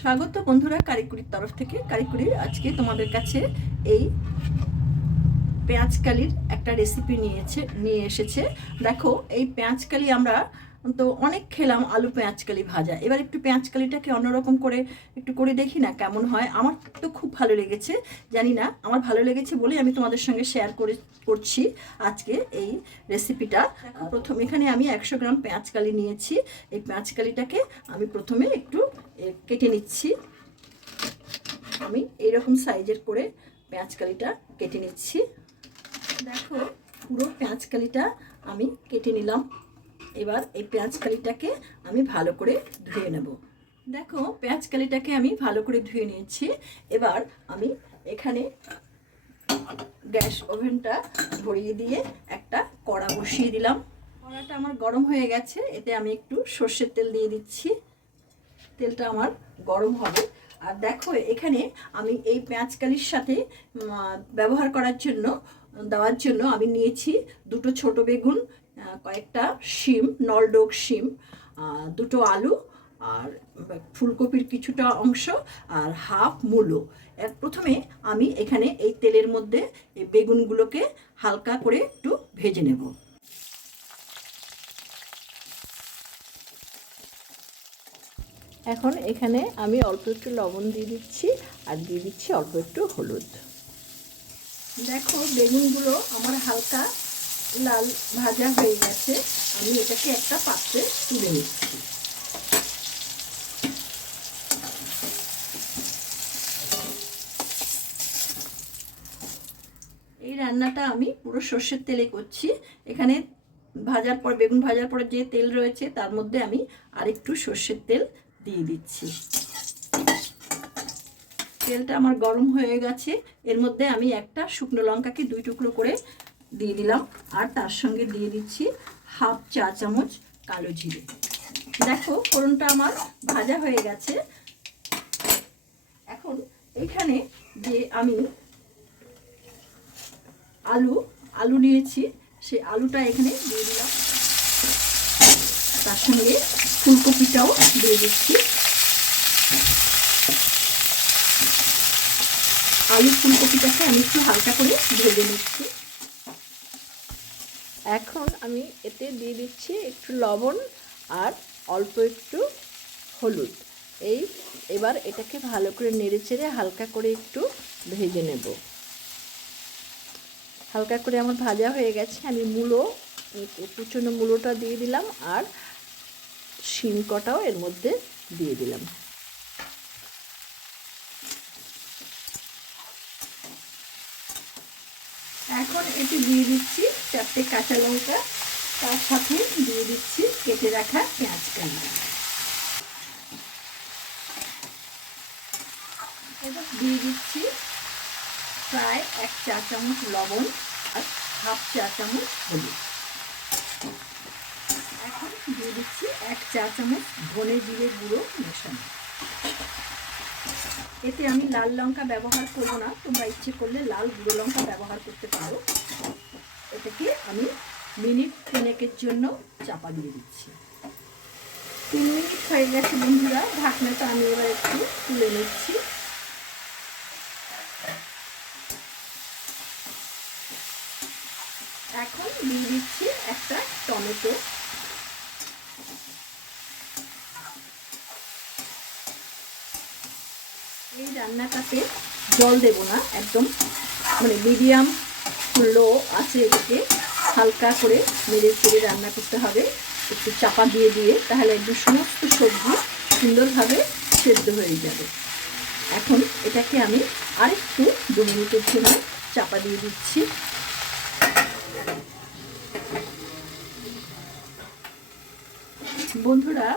স্বাগত বন্ধুরা কারিকুরির তরফ থেকে। কারিকুরির আজকে তোমাদের কাছে এই পেঁয়াজকালির একটা রেসিপি নিয়েছে, নিয়ে এসেছে। দেখো, এই পেঁয়াজকালি আমরা তো অনেক খেলাম আলু পেঁয়াজকালি ভাজা। এবার একটু পেঁয়াজকালিটাকে অন্যরকম করে একটু করে দেখি না কেমন হয়। আমার তো খুব ভালো লেগেছে, জানি না, আমার ভালো লেগেছে বলে আমি তোমাদের সঙ্গে শেয়ার করে, করছি আজকে এই রেসিপিটা প্রথম এখানে আমি একশো গ্রাম পেঁয়াজকালি নিয়েছি। এই পেঁয়াজকালিটাকে আমি প্রথমে একটু কেটে নিচ্ছি। আমি এইরকম সাইজের করে পেঁয়াজকালিটা কেটে নিচ্ছি। দেখো, পুরো পেঁয়াজকালিটা আমি কেটে নিলাম। এবার এই পেঁয়াজকালিটাকে আমি ভালো করে ধুয়ে নেব। দেখো, পেঁয়াজকালিটাকে আমি ভালো করে ধুয়ে নিয়েছি। এবার আমি এখানে গ্যাস ওভেনটা ভরিয়ে দিয়ে একটা কড়া বসিয়ে দিলাম। কড়াটা আমার গরম হয়ে গেছে, এতে আমি একটু সর্ষের তেল দিয়ে দিচ্ছি। তেলটা আমার গরম হবে। আর দেখো, এখানে আমি এই পেঁয়াজকালির সাথে ব্যবহার করার জন্য, দেওয়ার জন্য আমি নিয়েছি দুটো ছোট বেগুন কয়েকটা শিম, নলডোক শিম দুটো আলু আর ফুলকপির কিছুটা অংশ আর হাফ মূলো। প্রথমে আমি এখানে এই তেলের মধ্যে এই বেগুনগুলোকে হালকা করে একটু ভেজে নেব। এখন এখানে আমি অল্প একটু লবণ দিয়ে দিচ্ছি আর দিয়ে দিচ্ছি অল্প একটু হলুদ। দেখো বেগুনগুলো আমার হালকা লাল ভাজা হয়ে গেছে। আমি এটাকে একটা পাত্রে তুলে নিচ্ছি। এই রান্নাটা আমি পুরো সর্ষের তেলে করছি। এখানে ভাজার পর, বেগুন ভাজার পরে যে তেল রয়েছে, তার মধ্যে আমি আরেকটু সর্ষের তেল দিয়ে দিচ্ছি। তেলটা আমার গরম হয়ে গেছে। এর মধ্যে আমি একটা শুকনো লঙ্কাকে দুই টুকরো করে দিয়ে দিলাম। আর তার সঙ্গে দিয়ে দিচ্ছি হাফ চা চামচ কালো জিরে। দেখো, ফোড়নটা আমার ভাজা হয়ে গেছে। এখন এখানে যে আমি আলু আলু নিয়েছি, সেই আলুটা এখানে দিয়ে দিলাম। তার সঙ্গে ফুলকপিটাও দিয়ে দিচ্ছি। আলু ফুলকপিটাকে আমি একটু হালকা করে ভেজে নিচ্ছি। এখন আমি এতে দিয়ে দিচ্ছি একটু লবণ আর অল্প একটু হলুদ। এই এবার এটাকে ভালো করে নেড়ে চেড়ে হালকা করে একটু ভেজে নেব। হালকা করে আমার ভাজা হয়ে গেছে, আমি মূলো, কুচনো মূলোটা দিয়ে দিলাম আর শিম কটাও এর মধ্যে দিয়ে দিলাম। এতে দিয়ে দিচ্ছি চারটে কাঁচা লঙ্কা, তার সাথে দিয়ে দিচ্ছি কেটে রাখা পেঁয়াজ কালি এবার দিয়ে দিচ্ছি প্রায় এক চা চামচ লবণ আর হাফ চা চামচ হলুদ। এখন দিয়ে দিচ্ছি এক চা চামচ ধনে জিরে গুঁড়ো মেশানো। এতে আমি লাল লঙ্কা ব্যবহার করব না। তোমরা ইচ্ছে করলে লাল গুঁড়ো লঙ্কা ব্যবহার করতে পারো। এটাকে আমি মিনিট তিনেকের জন্য চাপা দিয়ে দিচ্ছি। তিন মিনিট হয়ে গেছে বন্ধুরা। ঢাকনাটা আমি এবার একটু তুলে নিচ্ছি। এখন দিয়ে দিচ্ছি একটা টমেটো এই রান্নাটাতে জল দেব না, একদম। মানে মিডিয়াম লো আছে এটাকে। হালকা করে মেরে চেড়ে রান্না করতে হবে। একটু চাপা দিয়ে দিয়ে, তাহলে একদম সমস্ত সবজি সুন্দরভাবে সেদ্ধ হয়ে যাবে। এখন এটাকে আমি আরেকটু দু মিনিটের জন্য চাপা দিয়ে দিচ্ছি। বন্ধুরা,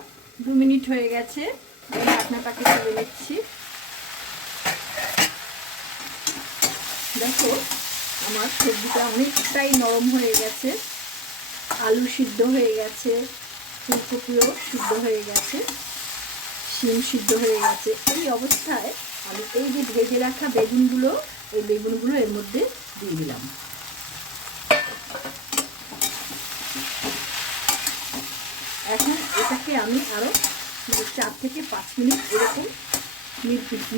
দু মিনিট হয়ে গেছে। ঢাকনাটাকে তুলে নিচ্ছি। দেখো, আমার সবজিটা অনেকটাই নরম হয়ে গেছে। আলু সিদ্ধ হয়ে গেছে, ফুলকপিও সিদ্ধ হয়ে গেছে, শিম সিদ্ধ হয়ে গেছে। এই অবস্থায় আমি এই যে ভেজে রাখা বেগুনগুলো, এই বেগুনগুলো এর মধ্যে দিয়ে দিলাম। এখন এটাকে আমি আরও চার থেকে পাঁচ মিনিট এরকম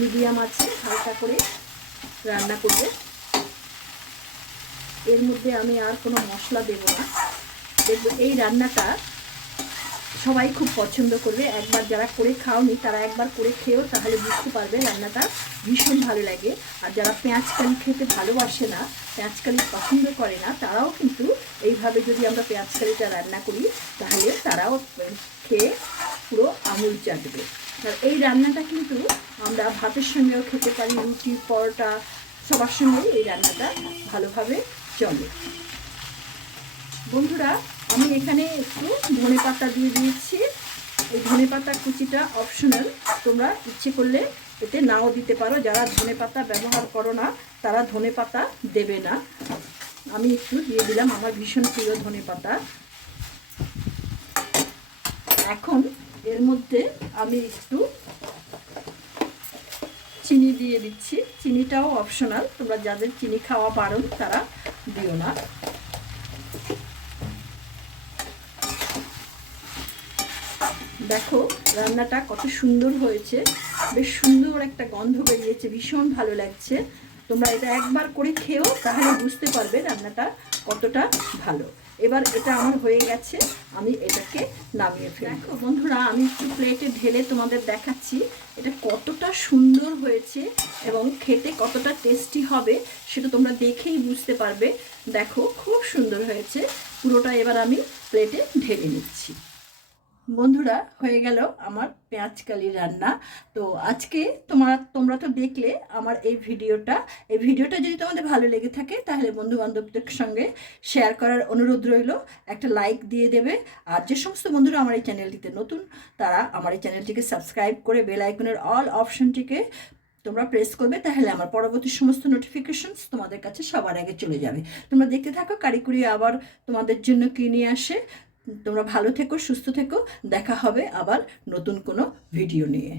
মিডিয়াম আছে, হালকা করে রান্না করবে। এর মধ্যে আমি আর কোনো মশলা দেব না। দেখব, এই রান্নাটা সবাই খুব পছন্দ করবে। একবার যারা করে খাওনি, তারা একবার করে খেয়েও তাহলে বুঝতে পারবে রান্নাটা ভীষণ ভালো লাগে। আর যারা পেঁয়াজ কালি খেতে ভালোবাসে না, পেঁয়াজ কালি পছন্দ করে না, তারাও কিন্তু এইভাবে যদি আমরা পেঁয়াজ কালিটা রান্না করি, তাহলে তারাও খেয়ে পুরো আমুল চাটবে আর এই রান্নাটা কিন্তু আমরা ভাতের সঙ্গেও খেতে পারি, রুটি, পরোটা, সবার সঙ্গেই এই রান্নাটা ভালোভাবে চলে। বন্ধুরা, আমি এখানে একটু ধনে পাতা দিয়ে দিয়েছি। এই ধনে পাতা কুচিটা অপশনাল তোমরা ইচ্ছে করলে এতে নাও দিতে পারো। যারা ধনে পাতা ব্যবহার করো না, তারা ধনে পাতা দেবে না। আমি একটু দিয়ে দিলাম আমার ভীষণ প্রিয় ধনে পাতা। এখন এর মধ্যে আমি একটু চিনি দিয়ে দিচ্ছি। চিনিটাও অপশনাল তোমরা যাদের চিনি খাওয়া পারো, তারা দিও না। দেখো, রান্নাটা কত সুন্দর হয়েছে। বেশ সুন্দর একটা গন্ধ বেরিয়েছে, ভীষণ ভালো লাগছে। তোমরা এটা একবার করে খেও, তাহলে বুঝতে পারবে রান্নাটা কতটা ভালো। এবার এটা আমার হয়ে গেছে, আমি এটাকে নামিয়ে ফেলি। দেখো বন্ধুরা, আমি একটু প্লেটে ঢেলে তোমাদের দেখাচ্ছি, এটা কতটা সুন্দর হয়েছে এবং খেতে কতটা টেস্টি হবে, সেটা তোমরা দেখেই বুঝতে পারবে। দেখো, খুব সুন্দর হয়েছে। পুরোটা এবার আমি প্লেটে ঢেলে নিচ্ছি। বন্ধুরা, হয়ে গেল আমার পেঁয়াজ কালি রান্না। তো আজকে তোমার, তোমরা তো দেখলে আমার এই ভিডিওটা। এই ভিডিওটা যদি তোমাদের ভালো লেগে থাকে, তাহলে বন্ধু বান্ধবদের সঙ্গে শেয়ার করার অনুরোধ রইল। একটা লাইক দিয়ে দেবে। আর যে সমস্ত বন্ধুরা আমার এই চ্যানেলটিতে নতুন, তারা আমার এই চ্যানেলটিকে সাবস্ক্রাইব করে বেল আইকনের অল অপশনটিকে তোমরা প্রেস করবে, তাহলে আমার পরবর্তী সমস্ত নোটিফিকেশনস তোমাদের কাছে সবার আগে চলে যাবে। তোমরা দেখতে থাকো, কারিকুরি আবার তোমাদের জন্য কি নিয়ে আসে। তোমরা ভালো থেকো সুস্থ থেকো। দেখা হবে আবার নতুন কোনো ভিডিও নিয়ে।